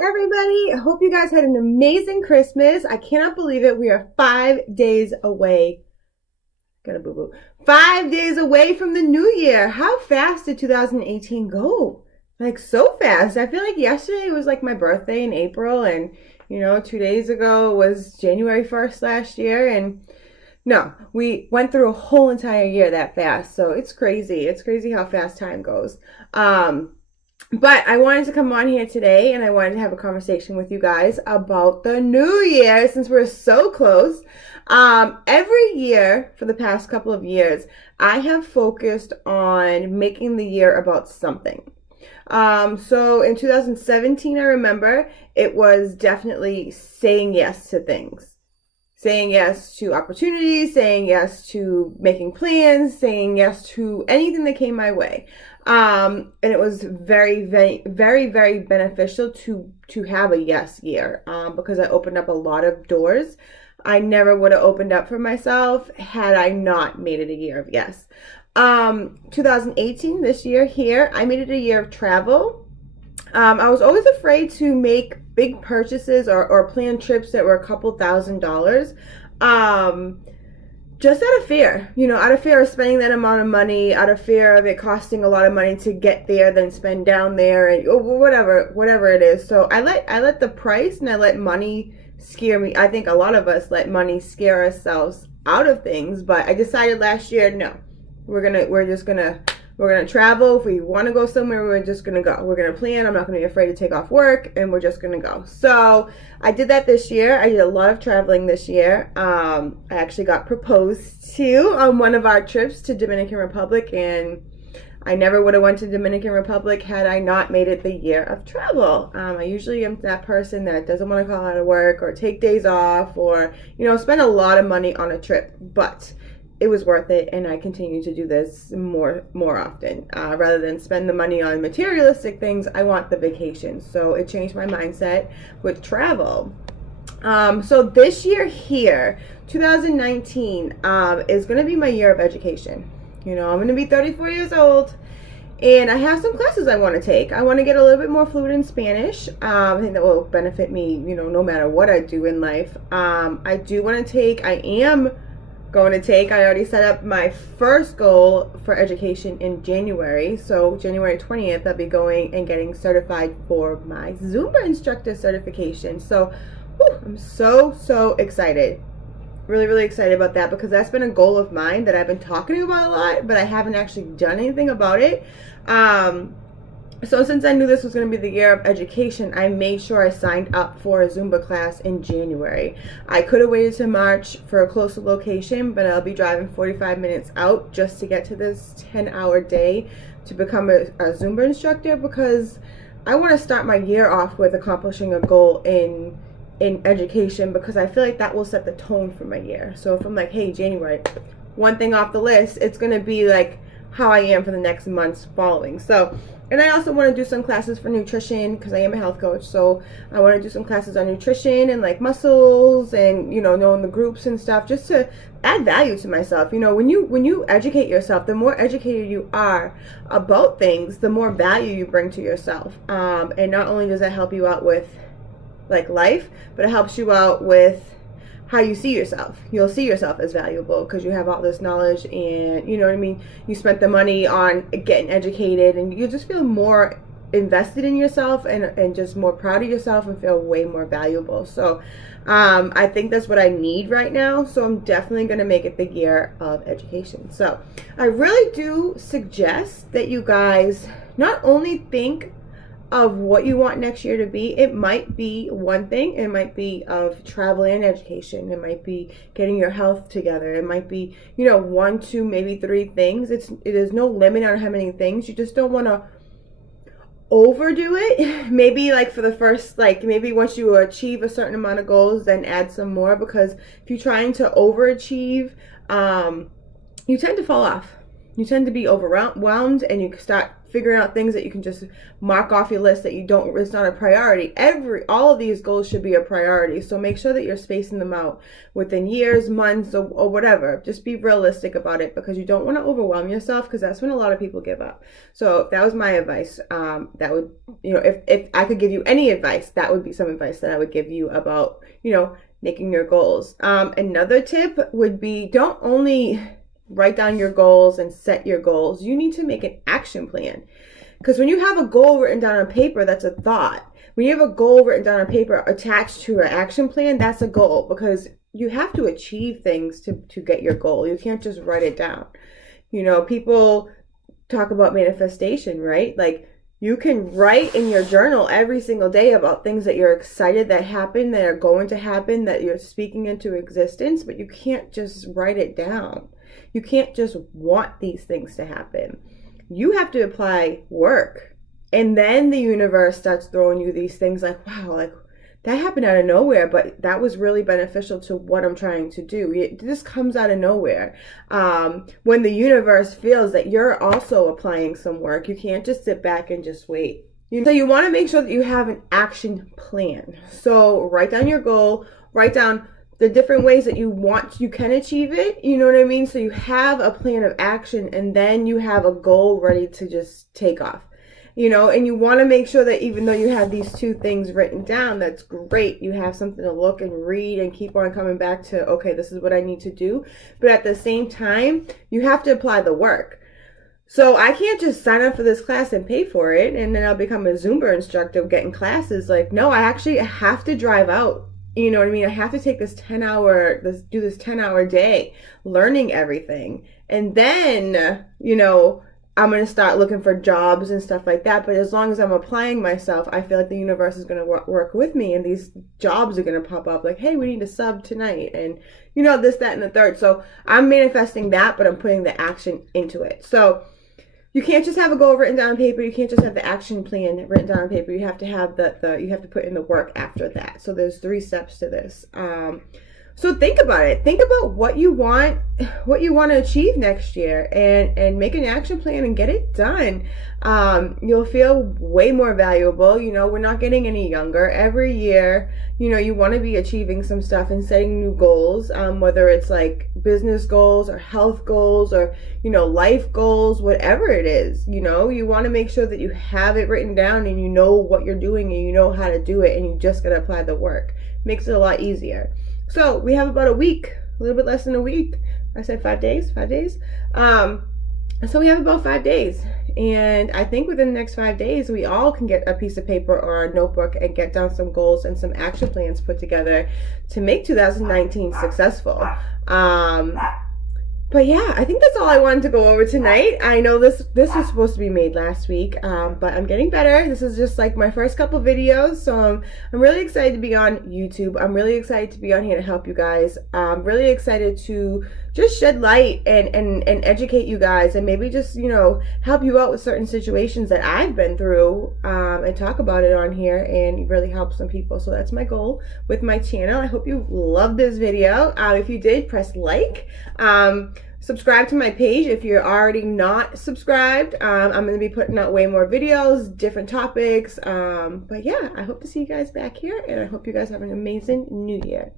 everybody. I hope you guys had an amazing Christmas. I cannot believe it. We are 5 days away. Got a boo-boo. 5 days away from the new year. How fast did 2018 go? Like, so fast. I feel like yesterday was like my birthday in April, and 2 days ago was January 1st last year, and no, we went through a whole entire year that fast. So it's crazy. It's crazy how fast time goes. But I wanted to come on here today and I wanted to have a conversation with you guys about the new year since we're so close. Every year for the past couple of years, I have focused on making the year about something. So in 2017, I remember it was definitely saying yes to things. Saying yes to opportunities, saying yes to making plans, saying yes to anything that came my way. And it was very, very, very, very beneficial to have a yes year, because I opened up a lot of doors I never would have opened up for myself had I not made it a year of yes. 2018, this year here, I made it a year of travel. I was always afraid to make big purchases or plan trips that were a couple $1,000s. Just out of fear, out of fear of spending that amount of money, out of fear of it costing a lot of money to get there, then spend down there, and whatever it is. So I let the price and I let money scare me. I think a lot of us let money scare ourselves out of things, but I decided last year, no, we're gonna travel. If we want to go somewhere, we're just gonna go. We're gonna plan. I'm not gonna be afraid to take off work, and we're just gonna go. So I did that this year. I did a lot of traveling this year. I actually got proposed to on one of our trips to Dominican Republic, and I never would have went to Dominican Republic had I not made it the year of travel. I usually am that person that doesn't want to call out of work or take days off or spend a lot of money on a trip, but it was worth it, and I continue to do this more often. Rather than spend the money on materialistic things, I want the vacation. So it changed my mindset with travel. So this year here, 2019, is going to be my year of education. I'm going to be 34 years old, and I have some classes I want to take. I want to get a little bit more fluent in Spanish. I think that will benefit me, no matter what I do in life. I already set up my first goal for education in January. So January 20th, I'll be going and getting certified for my Zumba instructor certification. So I'm so excited. Really, really excited about that, because that's been a goal of mine that I've been talking about a lot, but I haven't actually done anything about it. So since I knew this was going to be the year of education, I made sure I signed up for a Zumba class in January. I could have waited to March for a closer location, but I'll be driving 45 minutes out just to get to this 10-hour day to become a Zumba instructor, because I want to start my year off with accomplishing a goal in education, because I feel like that will set the tone for my year. So if I'm like, hey, January, one thing off the list, it's going to be like how I am for the next months following. So, and I also want to do some classes for nutrition, because I am a health coach. So I want to do some classes on nutrition and like muscles and, knowing the groups and stuff, just to add value to myself. When you educate yourself, the more educated you are about things, the more value you bring to yourself. And not only does that help you out with like life, but it helps you out with how you see yourself. You'll see yourself as valuable because you have all this knowledge, and you spent the money on getting educated, and you just feel more invested in yourself and just more proud of yourself and feel way more valuable. So I think that's what I need right now. So I'm definitely going to make it the year of education. So I really do suggest that you guys not only think of what you want next year to be. It might be one thing. It might be of travel and education. It might be getting your health together. It might be, 1, 2, maybe 3 things. There's no limit on how many things. You just don't want to overdo it. Maybe like for the first, maybe once you achieve a certain amount of goals, then add some more, because if you're trying to overachieve, you tend to fall off. You tend to be overwhelmed, and you start figuring out things that you can just mark off your list that you don't, it's not a priority. All of these goals should be a priority. So make sure that you're spacing them out within years, months, or whatever. Just be realistic about it, because you don't want to overwhelm yourself, because that's when a lot of people give up. So if that was my advice, that would, if I could give you any advice, that would be some advice that I would give you about, making your goals. Another tip would be, don't only write down your goals and set your goals. You need to make an action plan. Because when you have a goal written down on paper, that's a thought. When you have a goal written down on paper attached to an action plan, that's a goal, because you have to achieve things to get your goal. You can't just write it down. People talk about manifestation, right? Like, you can write in your journal every single day about things that you're excited that happen, that are going to happen, that you're speaking into existence, but you can't just write it down. You can't just want these things to happen. You have to apply work. And then the universe starts throwing you these things like, wow, like that happened out of nowhere, but that was really beneficial to what I'm trying to do. This comes out of nowhere. When the universe feels that you're also applying some work, you can't just sit back and just wait. So you want to make sure that you have an action plan. So write down your goal, write down the different ways that you can achieve it. You know what I mean? So you have a plan of action, and then you have a goal ready to just take off. And you want to make sure that even though you have these two things written down, that's great. You have something to look and read and keep on coming back to, okay, this is what I need to do. But at the same time, you have to apply the work. So I can't just sign up for this class and pay for it, and then I'll become a Zumba instructor getting classes. Like, no, I actually have to drive out. You know what I mean? I have to take this 10-hour day learning everything. And then, I'm going to start looking for jobs and stuff like that. But as long as I'm applying myself, I feel like the universe is going to work with me, and these jobs are going to pop up like, hey, we need a sub tonight. And, this, that, and the third. So I'm manifesting that, but I'm putting the action into it. So you can't just have a goal written down on paper. You can't just have the action plan written down on paper. You have to have you have to put in the work after that. So there's 3 steps to this. So think about it. Think about what you want to achieve next year, and make an action plan and get it done. You'll feel way more valuable. We're not getting any younger. Every year, you want to be achieving some stuff and setting new goals, whether it's like business goals or health goals or, life goals, whatever it is. You want to make sure that you have it written down and you know what you're doing and you know how to do it, and you just got to apply the work. Makes it a lot easier. So we have about a week, a little bit less than a week. I said 5 days. So we have about 5 days. And I think within the next 5 days, we all can get a piece of paper or a notebook and get down some goals and some action plans put together to make 2019 successful. But yeah, I think that's all I wanted to go over tonight. I know this was supposed to be made last week, but I'm getting better. This is just like my first couple videos, so I'm really excited to be on YouTube. I'm really excited to be on here to help you guys. I'm really excited to just shed light and educate you guys, and maybe just, help you out with certain situations that I've been through, and talk about it on here and really help some people. So that's my goal with my channel. I hope you loved this video. If you did, press like. Subscribe to my page if you're already not subscribed. I'm going to be putting out way more videos, different topics. But yeah, I hope to see you guys back here, and I hope you guys have an amazing new year.